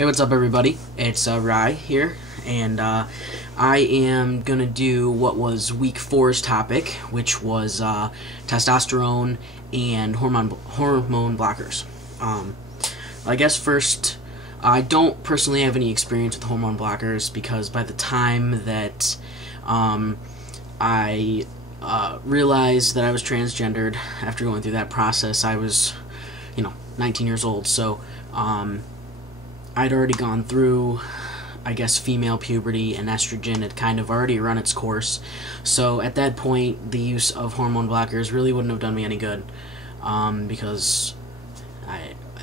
Hey, what's up, everybody? It's Rye here, and I am gonna do what was week 4's topic, which was testosterone and hormone blockers. I guess first, I don't personally have any experience with hormone blockers because by the time that I realized that I was transgendered, after going through that process, I was, 19 years old. So I'd already gone through, I guess, female puberty, and estrogen had kind of already run its course. So at that point, the use of hormone blockers really wouldn't have done me any good, because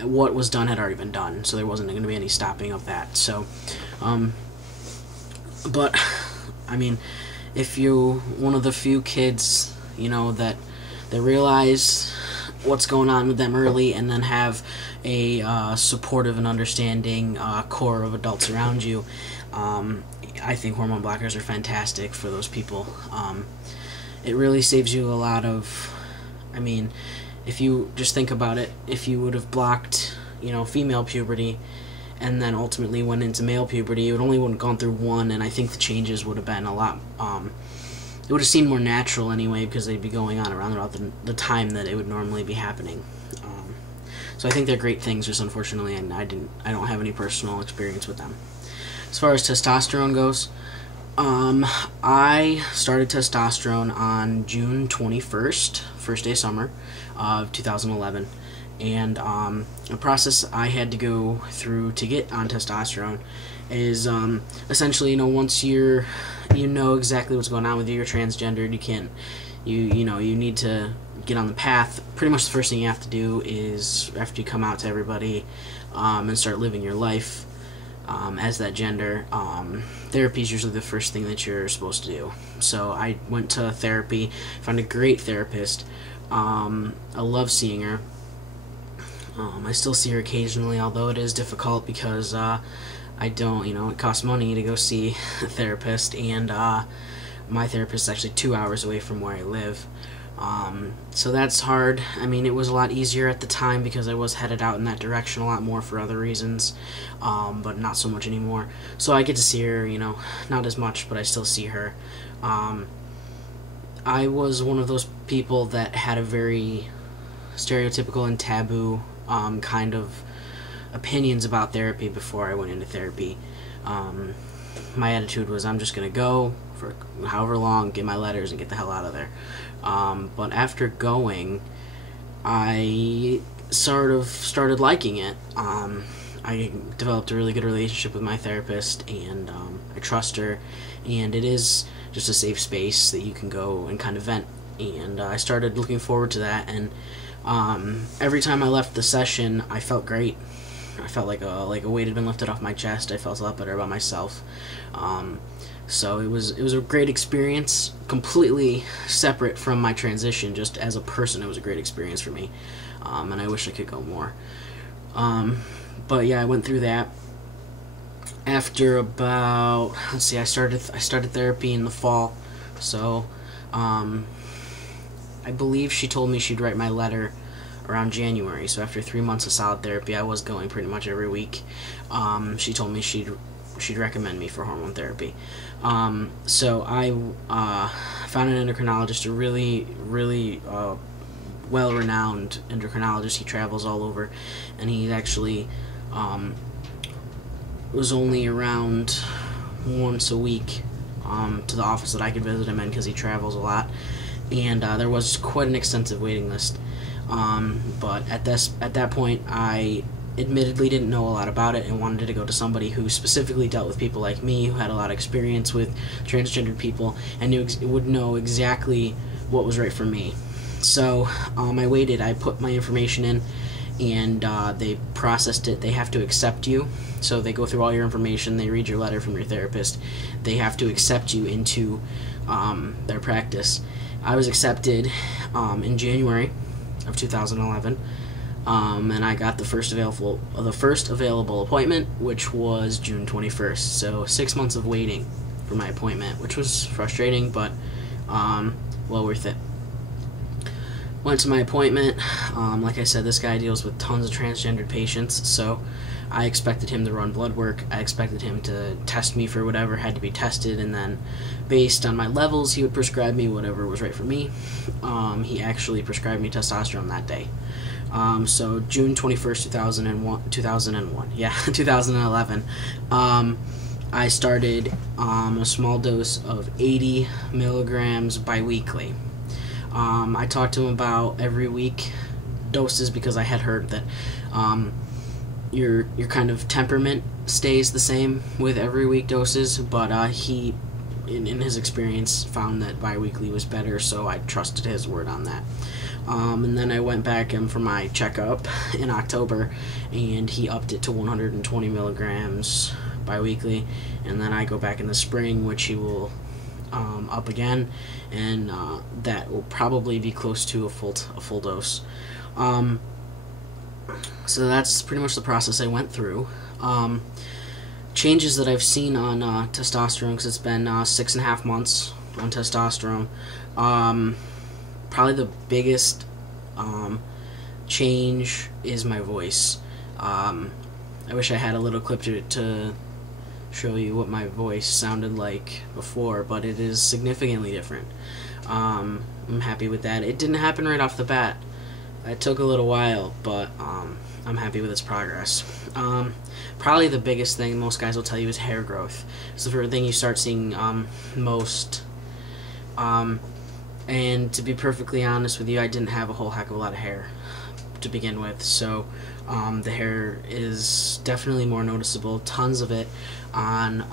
what was done had already been done, so there wasn't going to be any stopping of that. So, but, I mean, if you're one of the few kids, that realize what's going on with them early, and then have a supportive and understanding core of adults around you, I think hormone blockers are fantastic for those people. It really saves you a lot of, if you just think about it, if you would have blocked, female puberty, and then ultimately went into male puberty, you would only have gone through one, and I think the changes would have been a lot, it would have seemed more natural anyway, because they'd be going on around about the time that it would normally be happening. So I think they're great things, just unfortunately, and I don't have any personal experience with them. As far as testosterone goes, I started testosterone on June 21st, first day of summer of 2011, and the process I had to go through to get on testosterone is essentially, once you know exactly what's going on with you, you're transgendered, you need to get on the path. Pretty much the first thing you have to do is, after you come out to everybody and start living your life as that gender, therapy is usually the first thing that you're supposed to do. So I went to therapy, found a great therapist. I love seeing her. I still see her occasionally, although it is difficult because I don't, it costs money to go see a therapist, and my therapist is actually 2 hours away from where I live. So that's hard. It was a lot easier at the time because I was headed out in that direction a lot more for other reasons, but not so much anymore. So I get to see her, not as much, but I still see her. I was one of those people that had a very stereotypical and taboo kind of opinions about therapy before I went into therapy. My attitude was, I'm just going to go for however long, get my letters, and get the hell out of there. But after going, I sort of started liking it. I developed a really good relationship with my therapist, and I trust her, and it is just a safe space that you can go and kind of vent. And I started looking forward to that, and every time I left the session, I felt great. I felt like a weight had been lifted off my chest. I felt a lot better about myself. So it was a great experience, completely separate from my transition. Just as a person, it was a great experience for me, and I wish I could go more. But yeah, I went through that. After about, let's see, I started therapy in the fall, so I believe she told me she'd write my letter around January. So after 3 months of solid therapy, I was going pretty much every week. She told me she'd recommend me for hormone therapy. So I found an endocrinologist, a really, really well-renowned endocrinologist. He travels all over, and he actually was only around once a week to the office that I could visit him in, because he travels a lot, and there was quite an extensive waiting list. But at that point, I admittedly didn't know a lot about it and wanted to go to somebody who specifically dealt with people like me, who had a lot of experience with transgendered people, and would know exactly what was right for me. So I waited. I put my information in, and they processed it. They have to accept you. So they go through all your information. They read your letter from your therapist. They have to accept you into their practice. I was accepted in January of 2011. And I got the first available appointment, which was June 21st. So 6 months of waiting for my appointment, which was frustrating, but well worth it. Went to my appointment. Like I said, this guy deals with tons of transgendered patients, so I expected him to run blood work. I expected him to test me for whatever had to be tested, and then based on my levels, he would prescribe me whatever was right for me. He actually prescribed me testosterone that day. So June 21st, 2001, yeah, 2011, I started a small dose of 80 milligrams biweekly. I talked to him about every week doses because I had heard that your kind of temperament stays the same with every week doses, but he, in his experience, found that biweekly was better, so I trusted his word on that. And then I went back for my checkup in October, and he upped it to 120 milligrams biweekly, and then I go back in the spring, which he will up again, and that will probably be close to a full dose. So that's pretty much the process I went through. Changes that I've seen on testosterone, because it's been 6.5 months on testosterone. Probably the biggest change is my voice. I wish I had a little clip to show you what my voice sounded like before, but it is significantly different. I'm happy with that. It didn't happen right off the bat. It took a little while, but I'm happy with its progress. Probably the biggest thing most guys will tell you is hair growth. It's the first thing you start seeing most. And to be perfectly honest with you, I didn't have a whole heck of a lot of hair to begin with, so the hair is definitely more noticeable. Tons of it on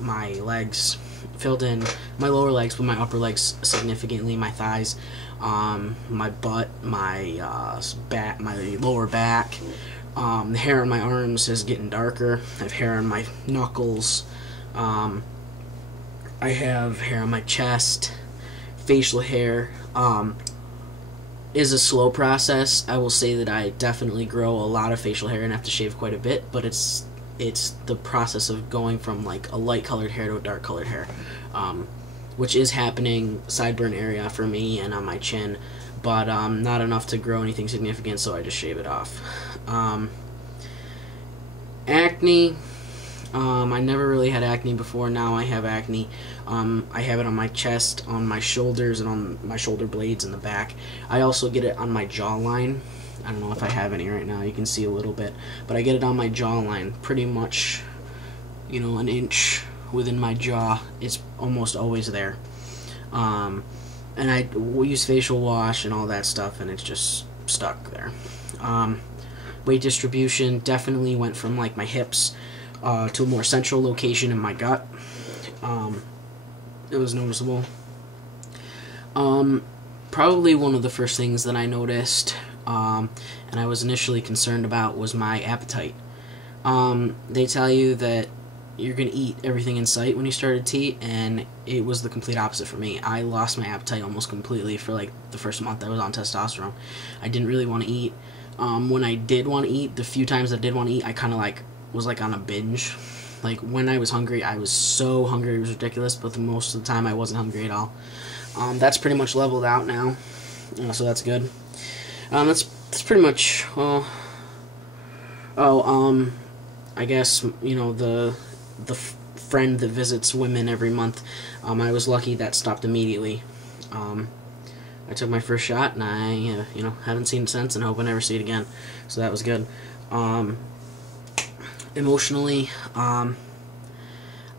my legs, filled in my lower legs, but my upper legs significantly. My thighs, my butt, my back, my lower back. The hair on my arms is getting darker. I have hair on my knuckles. I have hair on my chest. Facial hair is a slow process. I will say that I definitely grow a lot of facial hair and have to shave quite a bit, but it's the process of going from like a light colored hair to a dark colored hair, which is happening sideburn area for me and on my chin, but not enough to grow anything significant, so I just shave it off. Acne. I never really had acne before. Now I have acne. I have it on my chest, on my shoulders, and on my shoulder blades in the back. I also get it on my jawline. I don't know if I have any right now. You can see a little bit. But I get it on my jawline. Pretty much, you know, an inch within my jaw. It's almost always there. And I use facial wash and all that stuff, and it's just stuck there. Weight distribution definitely went from like my hips to a more central location in my gut. It was noticeable. Probably one of the first things that I noticed, and I was initially concerned about, was my appetite. They tell you that you're going to eat everything in sight when you started to eat, and it was the complete opposite for me. I lost my appetite almost completely for like the first month I was on testosterone. I didn't really want to eat. When I did want to eat, the few times I did want to eat, I kind of like was like on a binge. Like when I was hungry, I was so hungry it was ridiculous, but most of the time I wasn't hungry at all. That's pretty much leveled out now, so that's good. That's pretty much I guess, you know, the friend that visits women every month, I was lucky that stopped immediately. I took my first shot, and I you know, haven't seen it since, and hope I never see it again, so that was good. Emotionally, I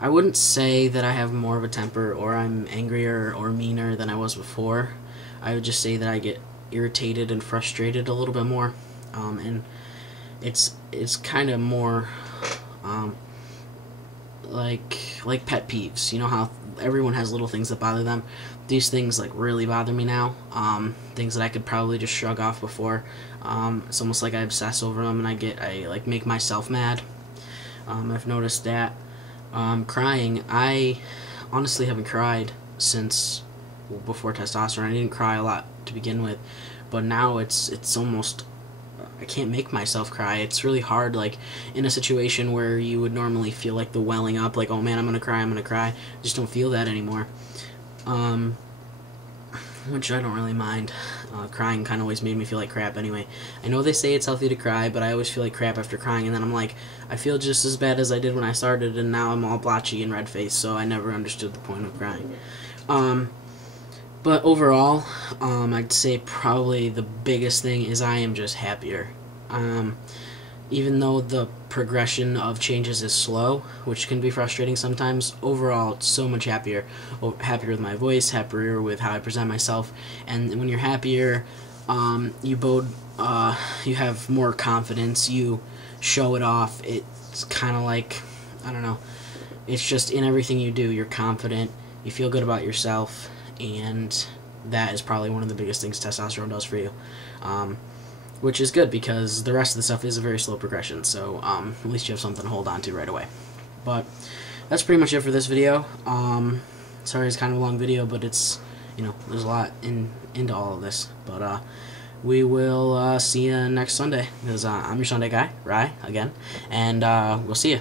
wouldn't say that I have more of a temper or I'm angrier or meaner than I was before. I would just say that I get irritated and frustrated a little bit more, and it's kind of more like pet peeves. You know how everyone has little things that bother them? These things like really bother me now. Things that I could probably just shrug off before. It's almost like I obsess over them, and I like make myself mad. I've noticed that. Crying. I honestly haven't cried since before testosterone. I didn't cry a lot to begin with, but now it's almost, I can't make myself cry. It's really hard, like in a situation where you would normally feel like the welling up, like, oh man, I'm gonna cry. I just don't feel that anymore. Which I don't really mind. Crying kind of always made me feel like crap anyway. I know they say it's healthy to cry, but I always feel like crap after crying, and then I'm like, I feel just as bad as I did when I started, and now I'm all blotchy and red-faced, so I never understood the point of crying. But overall, I'd say probably the biggest thing is I am just happier. Even though the progression of changes is slow, which can be frustrating sometimes, overall it's so much happier. Happier with my voice, happier with how I present myself, and when you're happier, you have more confidence, you show it off. It's kind of like, I don't know, it's just in everything you do, you're confident, you feel good about yourself, and that is probably one of the biggest things testosterone does for you. Which is good because the rest of the stuff is a very slow progression, so at least you have something to hold on to right away. But that's pretty much it for this video. Sorry it's kind of a long video, but it's, there's a lot into all of this. But we will see you next Sunday, because I'm your Sunday guy, Rye, again, and we'll see you.